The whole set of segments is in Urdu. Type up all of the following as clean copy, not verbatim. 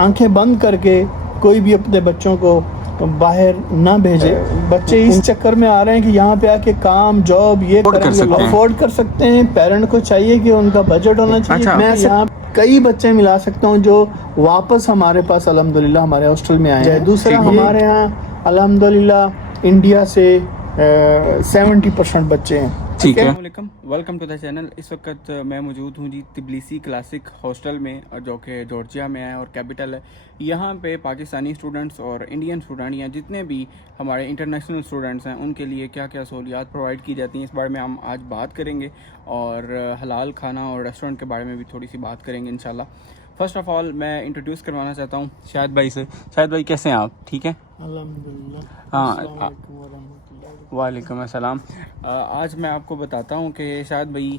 آنکھیں بند کر کے کوئی بھی اپنے بچوں کو باہر نہ بھیجے. بچے اس چکر میں آ رہے ہیں کہ یہاں پہ آ کے کام جاب یہ افورڈ کر سکتے ہیں. پیرنٹ کو چاہیے کہ ان کا بجٹ ہونا چاہیے. میں یہاں کئی بچے ملا سکتا ہوں جو واپس ہمارے پاس الحمدللہ ہمارے ہاسٹل میں آئے ہیں. دوسرا ہمارے ہاں الحمدللہ انڈیا سے 70% بچے ہیں. ٹھیک ہے. السلام علیکم، ویلکم ٹو دا چینل. اس وقت میں موجود ہوں جی تبلیسی کلاسک ہاسٹل میں، جو کہ جارجیا میں ہے اور کیپٹل ہے. یہاں پہ پاکستانی اسٹوڈنٹس اور انڈین اسٹوڈنٹ یا جتنے بھی ہمارے انٹرنیشنل اسٹوڈنٹس ہیں ان کے لیے کیا کیا سہولیات پرووائڈ کی جاتی ہیں، اس بارے میں ہم آج بات کریں گے. اور حلال کھانا اور ریسٹورنٹ کے بارے میں بھی تھوڑی سی بات کریں گے انشاءاللہ. فرسٹ آف آل میں انٹروڈیوس کروانا چاہتا ہوں شاہد بھائی سے. شاہد بھائی کیسے ہیں آپ؟ ٹھیک ہیں الحمدللہ. ہاں، السلام علیکم ورحمۃ اللہ. وعلیکم السلام. آج میں آپ کو بتاتا ہوں کہ شاہد بھائی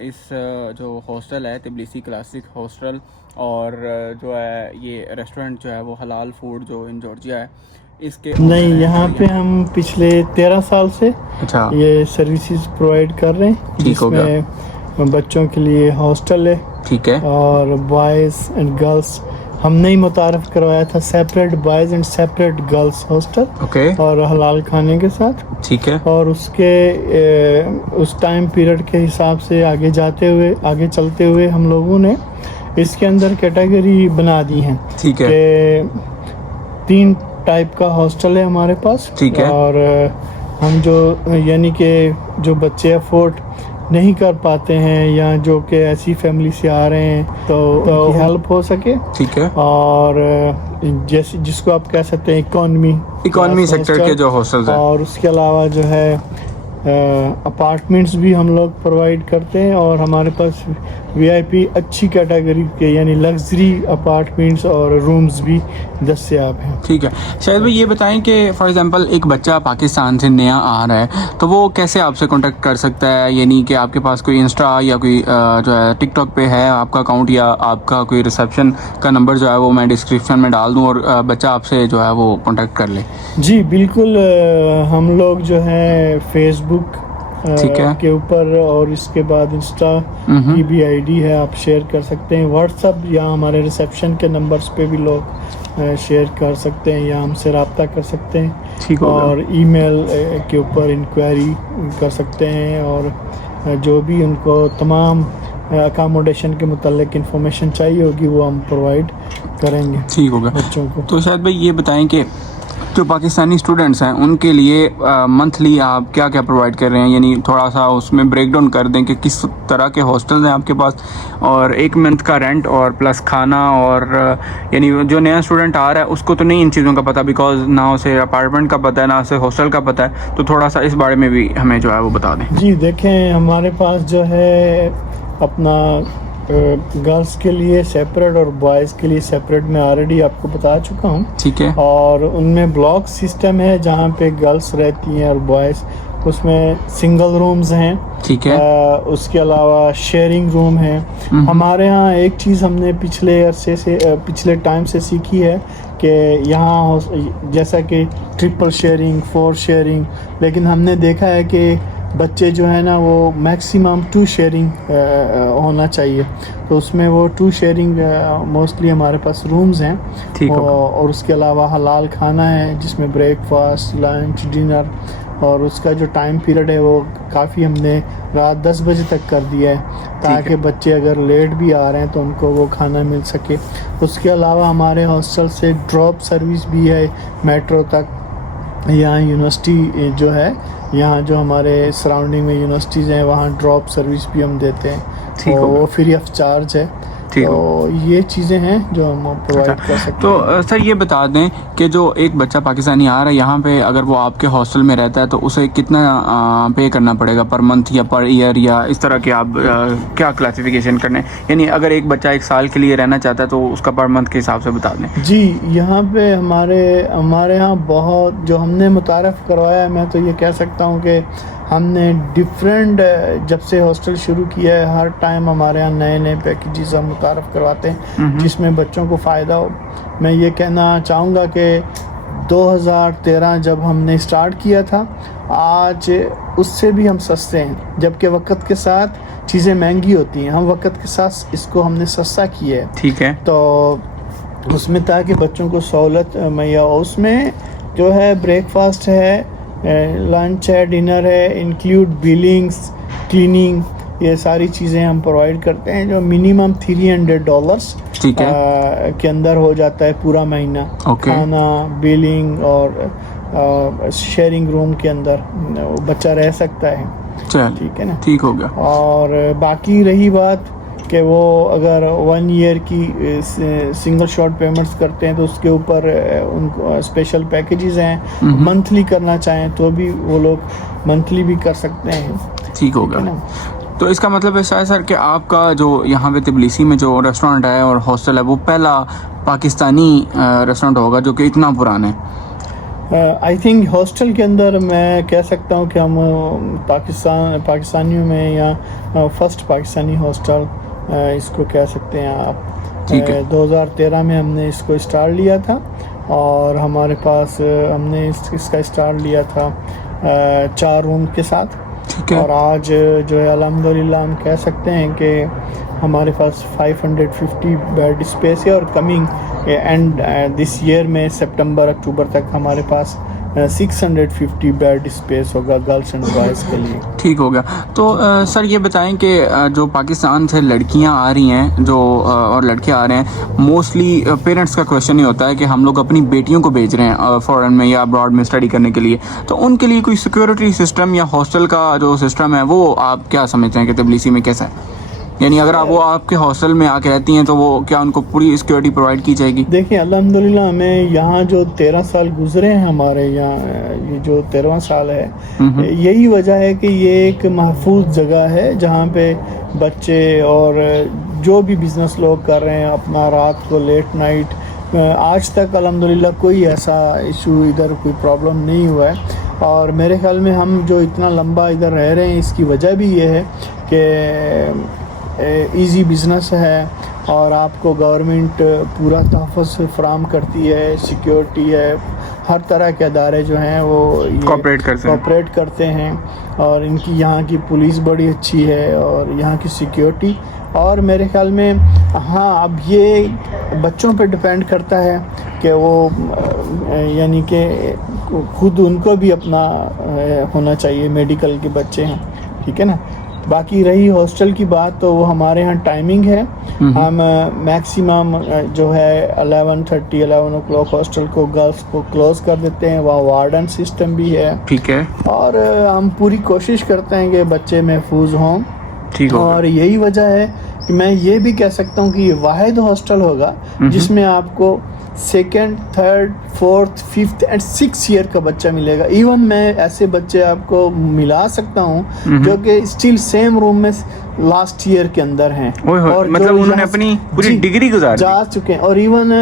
اس جو ہاسٹل ہے تبلیسی کلاسک ہاسٹل اور جو ہے یہ ریسٹورنٹ جو ہے وہ حلال فوڈ جو ان جارجیا ہے اس کے نہیں، یہاں پہ ہم پچھلے 13 سال سے یہ سروسز پرووائڈ کر رہے ہیں، جس میں بچوں کے لیے ہاسٹل ہے. ٹھیک ہے. اور بوائز اینڈ گرلس ہم نے ہی متعارف کروایا تھا، separate boys and separate girls hostel. Okay. اور حلال کھانے کے ساتھ. ٹھیک ہے. اور اس ٹائم پیریڈ کے حساب سے آگے چلتے ہوئے ہم لوگوں نے اس کے اندر کیٹیگری بنا دی ہیں. ٹھیک ہے. کہ 3 ٹائپ کا ہاسٹل ہے ہمارے پاس. ٹھیک ہے. اور ہم یعنی کہ جو بچے افورڈ نہیں کر پاتے ہیں یا جو کہ ایسی فیملی سے آ رہے ہیں تو ہیلپ ہو سکے. ٹھیک ہے. اور جس کو آپ کہہ سکتے ہیں اکانومی سیکٹر کے جو ہاسٹلز ہیں. اور اس کے علاوہ جو ہے اپارٹمنٹس بھی ہم لوگ پرووائڈ کرتے ہیں. اور ہمارے پاس VIP اچھی کیٹیگری کے یعنی لگژری اپارٹمنٹس اور رومز بھی دستیاب ہیں. ٹھیک ہے. شاید بھائی یہ بتائیں کہ فار ایگزامپل ایک بچہ پاکستان سے نیا آ رہا ہے تو وہ کیسے آپ سے کانٹیکٹ کر سکتا ہے؟ یعنی کہ آپ کے پاس کوئی انسٹا یا کوئی جو ہے ٹک ٹاک پہ ہے آپ کا اکاؤنٹ، یا آپ کا کوئی ریسیپشن کا نمبر جو ہے وہ میں ڈسکرپشن میں ڈال دوں اور بچہ آپ سے جو ہے وہ کانٹیکٹ کر لے؟ جی بالکل. ہم لوگ جو ہے فیس بک کے اوپر اور اس کے بعد انسٹا کی بھی ID ہے، آپ شیئر کر سکتے ہیں. واٹس ایپ یا ہمارے ریسیپشن کے نمبرز پہ بھی لوگ شیئر کر سکتے ہیں یا ہم سے رابطہ کر سکتے ہیں. اور ای میل کے اوپر انکوائری کر سکتے ہیں. اور جو بھی ان کو تمام اکاموڈیشن کے متعلق انفارمیشن چاہیے ہوگی وہ ہم پرووائڈ کریں گے. ٹھیک ہوگا بچوں کو. تو شاید بھائی یہ بتائیں کہ جو پاکستانی اسٹوڈنٹس ہیں ان کے لیے منتھلی آپ کیا کیا پرووائڈ کر رہے ہیں؟ یعنی تھوڑا سا اس میں بریک ڈاؤن کر دیں کہ کس طرح کے ہاسٹلز ہیں آپ کے پاس، اور 1 منتھ کا رینٹ اور پلس کھانا. اور یعنی جو نیا اسٹوڈنٹ آ رہا ہے اس کو تو نہیں ان چیزوں کا پتہ، بیکاز نہ اسے اپارٹمنٹ کا پتہ ہے نہ اسے ہاسٹل کا پتہ ہے. تو تھوڑا سا اس بارے میں بھی ہمیں جو ہے وہ بتا دیں. جی دیکھیں، ہمارے پاس جو ہے اپنا گرلس کے لیے سیپریٹ اور بوائز کے لیے سیپریٹ میں آلریڈی آپ کو بتا چکا ہوں. ٹھیک ہے. اور ان میں بلاک سسٹم ہے جہاں پہ گرلس رہتی ہیں اور بوائز، اس میں سنگل رومز ہیں. ٹھیک ہے. اس کے علاوہ شیئرنگ روم ہیں. ہمارے ہاں ایک چیز ہم نے پچھلے ٹائم سے سیکھی ہے کہ یہاں جیسا کہ 3 شیئرنگ 4 شیئرنگ، لیکن ہم نے دیکھا ہے کہ بچے جو ہے نا وہ میکسیمم 2 شیئرنگ ہونا چاہیے. تو اس میں وہ 2 شیئرنگ موسٹلی ہمارے پاس رومز ہیں. اور اس کے علاوہ حلال کھانا ہے جس میں بریک فاسٹ، لنچ، ڈنر. اور اس کا جو ٹائم پیریڈ ہے وہ کافی ہم نے رات 10 بجے تک کر دیا ہے تاکہ بچے اگر لیٹ بھی آ رہے ہیں تو ان کو وہ کھانا مل سکے. اس کے علاوہ ہمارے ہاسٹل سے ڈراپ سروس بھی ہے میٹرو تک. یہاں یونیورسٹی جو ہے، یہاں جو ہمارے سراؤنڈنگ میں یونیورسٹیز ہیں وہاں ڈراپ سروس بھی ہم دیتے ہیں. وہ فری آف چارج ہے. تو یہ چیزیں ہیں جو ہم پرووائڈ کر سکتے ہیں. تو سر یہ بتا دیں کہ جو ایک بچہ پاکستانی آ رہا ہے یہاں پہ، اگر وہ آپ کے ہاسٹل میں رہتا ہے تو اسے کتنا پے کرنا پڑے گا پر منتھ یا پر ایئر، یا اس طرح کے آپ کیا کلاسیفیکیشن کرنے؟ یعنی اگر ایک بچہ 1 سال کے لیے رہنا چاہتا ہے تو اس کا پر منتھ کے حساب سے بتا دیں. جی یہاں پہ ہمارے ہاں بہت جو ہم نے متعارف کروایا ہے، میں تو یہ کہہ سکتا ہوں کہ ہم نے ڈفرینٹ جب سے ہاسٹل شروع کیا ہے ہر ٹائم ہمارے یہاں نئے پیکیجز ہم متعارف کرواتے ہیں جس میں بچوں کو فائدہ ہو. میں یہ کہنا چاہوں گا کہ 2013 جب ہم نے اسٹارٹ کیا تھا، آج اس سے بھی ہم سستے ہیں. جبکہ وقت کے ساتھ چیزیں مہنگی ہوتی ہیں، ہم وقت کے ساتھ اس کو ہم نے سستا کیا ہے. ٹھیک ہے. تو اس میں تاکہ بچوں کو سہولت مہیا ہو. اس میں جو ہے بریک فاسٹ ہے, لنچ ہے, ڈنر ہے, انکلوڈ بلنگس, کلیننگ, یہ ساری چیزیں ہم پرووائڈ کرتے ہیں جو منیمم $300 ٹھیک ہے کے اندر ہو جاتا ہے پورا مہینہ. کھانا, بلنگ اور شیئرنگ روم کے اندر بچہ رہ سکتا ہے. ٹھیک ہے نا, ٹھیک ہو گیا. اور باقی رہی بات کہ وہ اگر 1 ایئر کی سنگل شاٹ پیمنٹس کرتے ہیں تو اس کے اوپر ان کو اسپیشل پیکیجز ہیں. منتھلی کرنا چاہیں تو بھی وہ لوگ منتھلی بھی کر سکتے ہیں. ٹھیک ہو گیا. تو اس کا مطلب ہے شاید سر کہ آپ کا جو یہاں پہ تبلیسی میں جو ریسٹورینٹ ہے اور ہاسٹل ہے وہ پہلا پاکستانی ریسٹورینٹ ہوگا جو کہ اتنا پرانا ہے. آئی تھنک ہاسٹل کے اندر میں کہہ سکتا ہوں کہ ہم پاکستانیوں میں یا فرسٹ پاکستانی ہاسٹل اس کو کہہ سکتے ہیں آپ. 2013 میں ہم نے اس کو اسٹارٹ لیا تھا اور ہمارے پاس ہم نے اس کا اسٹارٹ لیا تھا 4 روم کے ساتھ. اور آج جو ہے الحمدللہ ہم کہہ سکتے ہیں کہ ہمارے پاس 550 بیڈ اسپیس ہے اور کمنگ اینڈ دس ایئر میں سپٹمبر اکتوبر تک ہمارے پاس 650 بیڈ اسپیس ہوگا گرلس اینڈ بوائز کے لیے. ٹھیک ہو گیا. تو سر یہ بتائیں کہ جو پاکستان سے لڑکیاں آ رہی ہیں جو اور لڑکے آ رہے ہیں, موسٹلی پیرنٹس کا کویشچن یہ ہوتا ہے کہ ہم لوگ اپنی بیٹیوں کو بھیج رہے ہیں فارن میں یا ابراڈ میں اسٹڈی کرنے کے لیے, تو ان کے لیے کوئی سیکورٹی سسٹم یا ہاسٹل کا جو سسٹم ہے وہ آپ کیا سمجھتے ہیں کہ تبلیسی میں کیسا ہے؟ یعنی اگر وہ آپ کے ہاسٹل میں آ کے رہتی ہیں تو وہ کیا ان کو پوری سیکورٹی پرووائڈ کی جائے گی؟ دیکھیں الحمدللہ ہمیں یہاں جو 13 سال گزرے ہیں ہمارے یہاں, یہ جو 13واں سال ہے, یہی وجہ ہے کہ یہ ایک محفوظ جگہ ہے جہاں پہ بچے اور جو بھی بزنس لوگ کر رہے ہیں اپنا رات کو لیٹ نائٹ, آج تک الحمدللہ کوئی ایسا ایشو ادھر کوئی پرابلم نہیں ہوا ہے. اور میرے خیال میں ہم جو اتنا لمبا ادھر رہ رہے ہیں اس کی وجہ بھی یہ ہے کہ ایزی بزنس ہے اور آپ کو گورنمنٹ پورا تحفظ فراہم کرتی ہے, سیکیورٹی ہے, ہر طرح کے ادارے جو ہیں وہ کوآپریٹ کرتے ہیں اور ان کی یہاں کی پولیس بڑی اچھی ہے اور یہاں کی سیکیورٹی. اور میرے خیال میں ہاں اب یہ بچوں پہ ڈپینڈ کرتا ہے کہ وہ یعنی کہ خود ان کو بھی اپنا ہونا چاہیے, میڈیکل کے بچے ہیں, ٹھیک ہے نا. باقی رہی ہاسٹل کی بات تو وہ ہمارے ہاں ٹائمنگ ہے, ہم میکسیمم جو ہے 11 o'clock ہاسٹل کو گرلس کو کلوز کر دیتے ہیں. وہاں وارڈن سسٹم بھی ہے, ٹھیک ہے, اور ہم پوری کوشش کرتے ہیں کہ بچے محفوظ ہوں. اور یہی وجہ ہے کہ میں یہ بھی کہہ سکتا ہوں کہ یہ واحد ہاسٹل ہوگا جس میں آپ کو 2nd, 3rd, 4th, 5th and 6th year کا بچہ ملے گا. ایون میں ایسے بچے آپ کو ملا سکتا ہوں جو کہ اسٹل سیم روم میں لاسٹ ایئر کے اندر ہیں اور مطلب انہوں نے اپنی پوری ڈگری جا چکے ہیں. اور ایون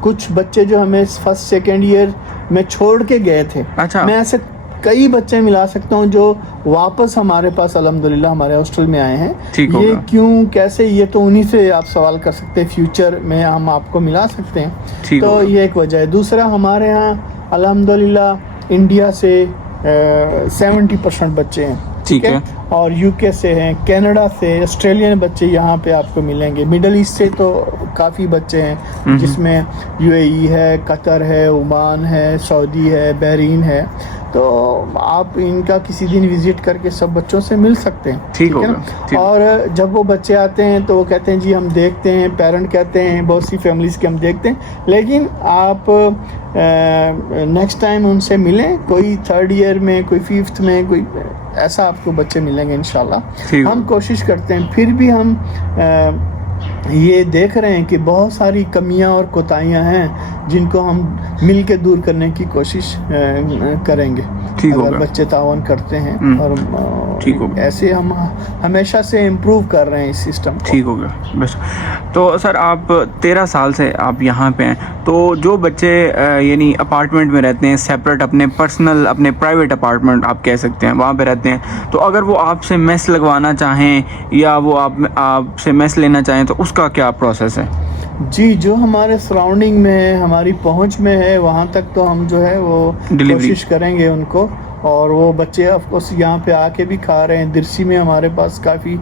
کچھ بچے جو ہمیں 1st, 2nd ایئر میں چھوڑ کے گئے تھے, میں ایسے کئی بچے ملا سکتا ہوں جو واپس ہمارے پاس الحمدللہ ہمارے ہاسٹل میں آئے ہیں. یہ کیوں کیسے یہ تو انہی سے آپ سوال کر سکتے ہیں, فیوچر میں ہم آپ کو ملا سکتے ہیں. تو یہ ایک وجہ ہے. دوسرا ہمارے ہاں الحمدللہ انڈیا سے 70% بچے ہیں, ٹھیک ہے, اور UK سے ہیں, کینیڈا سے, آسٹریلین بچے یہاں پہ آپ کو ملیں گے. مڈل ایسٹ سے تو کافی بچے ہیں جس میں UAE ہے, قطر ہے, عمان ہے, سعودی ہے, بحرین ہے. تو آپ ان کا کسی دن وزٹ کر کے سب بچوں سے مل سکتے ہیں, ٹھیک ہے نا. اور جب وہ بچے آتے ہیں تو وہ کہتے ہیں جی ہم دیکھتے ہیں, پیرنٹ کہتے ہیں بہت سی فیملیز کے ہم دیکھتے ہیں, لیکن آپ نیکسٹ ٹائم ان سے ملیں. کوئی 3rd ایئر میں, کوئی 5th میں, کوئی ایسا آپ کو بچے ملیں گے انشاءاللہ. ہم کوشش کرتے ہیں, پھر بھی ہم یہ دیکھ رہے ہیں کہ بہت ساری کمیاں اور کوتاہیاں ہیں جن کو ہم مل کے دور کرنے کی کوشش کریں گے اگر بچے تعاون کرتے ہیں. اور ایسے ہم ہمیشہ سے امپروو کر رہے ہیں اس سسٹم کو. ٹھیک ہوگا بس. تو سر آپ 13 سال سے آپ یہاں پہ ہیں, تو جو بچے یعنی اپارٹمنٹ میں رہتے ہیں, سیپریٹ اپنے پرسنل اپنے پرائیویٹ اپارٹمنٹ آپ کہہ سکتے ہیں, وہاں پہ رہتے ہیں, تو اگر وہ آپ سے میس لگوانا چاہیں یا وہ آپ سے میس لینا چاہیں تو اس کا کیا پروسیس ہے؟ جی جو ہمارے سراؤنڈنگ میں ہے, ہماری پہنچ میں ہے, وہاں تک تو ہم جو ہے وہ کوشش کریں گے ان کو اور وہ بچے آف کورس یہاں پہ آ کے بھی کھا رہے ہیں. درسی میں ہمارے پاس کافی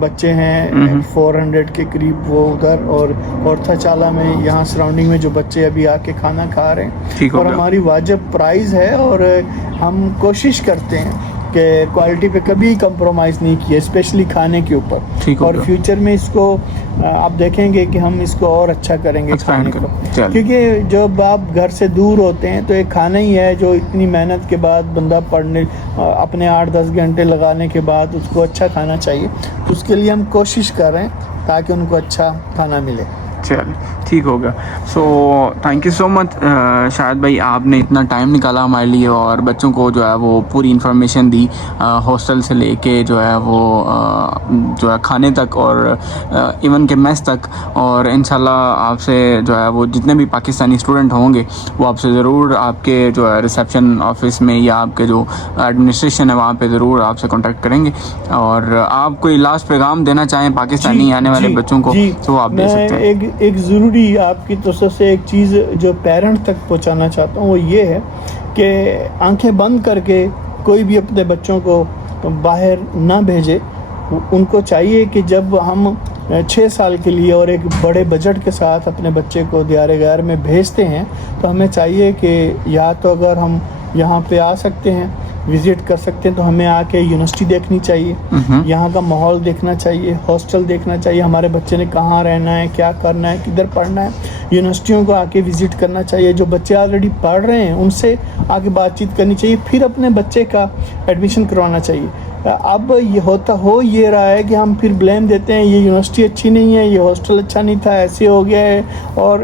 بچے ہیں 400 کے قریب وہ ادھر, اور اورتھا چالہ میں یہاں سراؤنڈنگ میں جو بچے ابھی آ کے کھانا کھا رہے ہیں. اور ہماری واجب پرائز ہے, اور ہم کوشش کرتے ہیں کہ کوالٹی پہ کبھی کمپرومائز نہیں کیا, اسپیشلی کھانے کے اوپر. اور فیوچر میں اس کو آپ دیکھیں گے کہ ہم اس کو اور اچھا کریں گے کھانے کو, کیونکہ جب آپ گھر سے دور ہوتے ہیں تو ایک کھانا ہی ہے جو اتنی محنت کے بعد بندہ پڑھنے اپنے 8-10 گھنٹے لگانے کے بعد اس کو اچھا کھانا چاہیے. تو اس کے لیے ہم کوشش کر رہے ہیں تاکہ ان کو اچھا کھانا ملے. چل ٹھیک ہوگا. سو تھینک یو سو مچ شاہد بھائی, آپ نے اتنا ٹائم نکالا ہمارے لیے اور بچوں کو جو ہے وہ پوری انفارمیشن دی, ہاسٹل سے لے کے جو ہے وہ جو ہے کھانے تک, اور ایون کہ میس تک. اور انشاءاللہ آپ سے جو ہے وہ جتنے بھی پاکستانی اسٹوڈنٹ ہوں گے وہ آپ سے ضرور آپ کے جو ہے ریسیپشن آفس میں یا آپ کے جو ایڈمنسٹریشن ہے وہاں پہ ضرور آپ سے کانٹیکٹ کریں گے. اور آپ کوئی لاسٹ پیغام دینا چاہیں پاکستانی آنے والے بچوں کو تو آپ دے سکتے ہیں. ایک ضروری آپ کی طرف سے ایک چیز جو پیرنٹ تک پہنچانا چاہتا ہوں وہ یہ ہے کہ آنکھیں بند کر کے کوئی بھی اپنے بچوں کو باہر نہ بھیجے. ان کو چاہیے کہ جب ہم 6 سال کے لیے اور ایک بڑے بجٹ کے ساتھ اپنے بچے کو دیار غیر میں بھیجتے ہیں تو ہمیں چاہیے کہ یا تو اگر ہم یہاں پہ آ سکتے ہیں, وزٹ کر سکتے ہیں, تو ہمیں آ کے یونیورسٹی دیکھنی چاہیے, یہاں کا ماحول دیکھنا چاہیے, ہاسٹل دیکھنا چاہیے, ہمارے بچے نے کہاں رہنا ہے, کیا کرنا ہے, کدھر پڑھنا ہے. یونیورسٹیوں کو آ کے وزٹ کرنا چاہیے, جو بچے آلریڈی پڑھ رہے ہیں ان سے آ کے بات چیت کرنی چاہیے, پھر اپنے بچے کا ایڈمیشن کروانا چاہیے. اب یہ ہو یہ رہا ہے کہ ہم پھر بلیم دیتے ہیں, یہ یونیورسٹی اچھی نہیں ہے, یہ ہاسٹل اچھا نہیں تھا, ایسے ہو گیا ہے. اور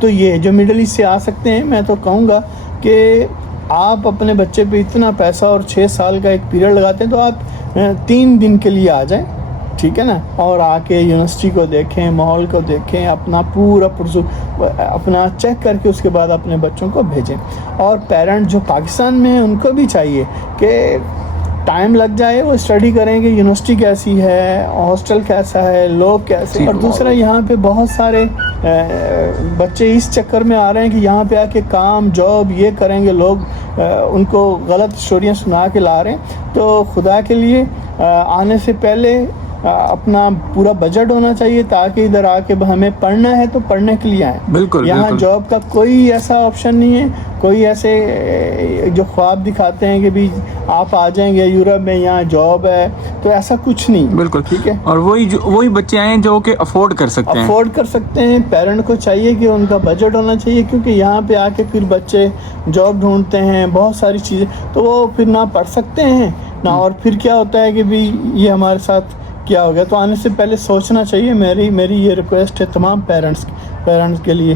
تو یہ جو مڈل ایسٹ سے آ سکتے ہیں, میں تو کہوں گا کہ آپ اپنے بچے پہ اتنا پیسہ اور 6 سال کا ایک پیریڈ لگاتے ہیں تو آپ 3 دن کے لیے آ جائیں, ٹھیک ہے نا, اور آ کے یونیورسٹی کو دیکھیں, ماحول کو دیکھیں, اپنا پورا اپنا چیک کر کے اس کے بعد اپنے بچوں کو بھیجیں. اور پیرنٹ جو پاکستان میں ہیں ان کو بھی چاہیے کہ ٹائم لگ جائے, وہ اسٹڈی کریں کہ یونیورسٹی کیسی ہے, ہاسٹل کیسا ہے, لوگ کیسے. اور دوسرا یہاں پہ بہت سارے بچے اس چکر میں آ رہے ہیں کہ یہاں پہ آ کے کام جاب یہ کریں گے, لوگ ان کو غلط اسٹوریاں سنا کے لا رہے ہیں. تو خدا کے لیے آنے سے پہلے اپنا پورا بجٹ ہونا چاہیے تاکہ ادھر آ کے ہمیں پڑھنا ہے تو پڑھنے کے لیے آئیں. یہاں جاب کا کوئی ایسا آپشن نہیں ہے, کوئی ایسے جو خواب دکھاتے ہیں کہ بھی آپ آ جائیں گے یورپ میں یہاں جاب ہے, تو ایسا کچھ نہیں. بالکل ٹھیک ہے. اور وہی بچے ہیں جو کہ افورڈ کر سکتے ہیں. پیرنٹ کو چاہیے کہ ان کا بجٹ ہونا چاہیے, کیونکہ یہاں پہ آ کے پھر بچے جاب ڈھونڈتے ہیں, بہت ساری چیزیں, تو وہ پھر نہ پڑھ سکتے ہیں نہ, اور پھر کیا ہوتا ہے کہ بھی یہ ہمارے ساتھ کیا ہو گیا. تو آنے سے پہلے سوچنا چاہیے. میری یہ ریکویسٹ ہے تمام پیرنٹس کے لیے,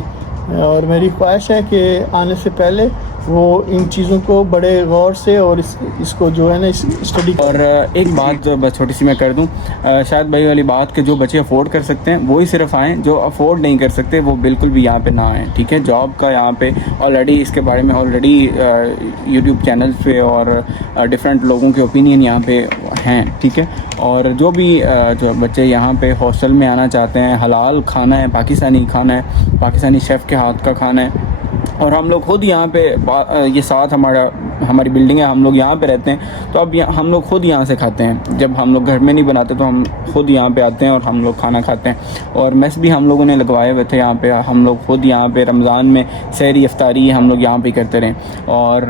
اور میری خواہش ہے کہ آنے سے پہلے وہ ان چیزوں کو بڑے غور سے اور اس کو جو ہے نا اسٹڈی. اور ایک بات بس چھوٹی سی میں کر دوں, شاید بھائی والی بات کہ جو بچے افورڈ کر سکتے ہیں وہی صرف آئیں, جو افورڈ نہیں کر سکتے وہ بالکل بھی یہاں پہ نہ آئیں. ٹھیک ہے, جاب کا یہاں پہ آلریڈی اس کے بارے میں آلریڈی یوٹیوب چینلز پہ اور ڈفرینٹ لوگوں کے اوپینین یہاں پہ ہیں. ٹھیک ہے, اور جو بھی جو بچے یہاں پہ ہاسٹل میں آنا چاہتے ہیں, حلال کھانا ہے, پاکستانی کھانا ہے, پاکستانی شیف کے ہاتھ کا کھانا ہے. اور ہم لوگ خود یہاں پہ یہ ساتھ ہماری بلڈنگ ہے, ہم لوگ یہاں پہ رہتے ہیں, تو اب ہم لوگ خود یہاں سے کھاتے ہیں. جب ہم لوگ گھر میں نہیں بناتے تو ہم خود یہاں پہ آتے ہیں اور ہم لوگ کھانا کھاتے ہیں. اور میس بھی ہم لوگوں نے لگوائے ہوئے تھے یہاں پہ, ہم لوگ خود یہاں پہ رمضان میں سحری افطاری ہم لوگ یہاں پہ کرتے رہیں. اور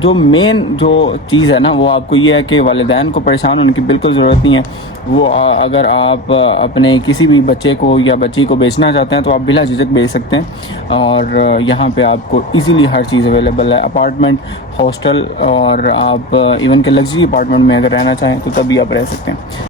جو مین جو چیز ہے نا وہ آپ کو یہ ہے کہ والدین کو پریشان ہونے کی بالکل ضرورت نہیں ہے. وہ اگر آپ اپنے کسی بھی بچے کو یا بچی کو بیچنا چاہتے ہیں تو آپ بلا جھجک بیچ سکتے ہیں. اور یہاں پہ آپ کو ایزیلی ہر چیز اویلیبل ہے, اپارٹمنٹ, ہاسٹل, اور آپ ایون کہ لگژری اپارٹمنٹ میں اگر رہنا چاہیں تو تبھی آپ رہ سکتے ہیں.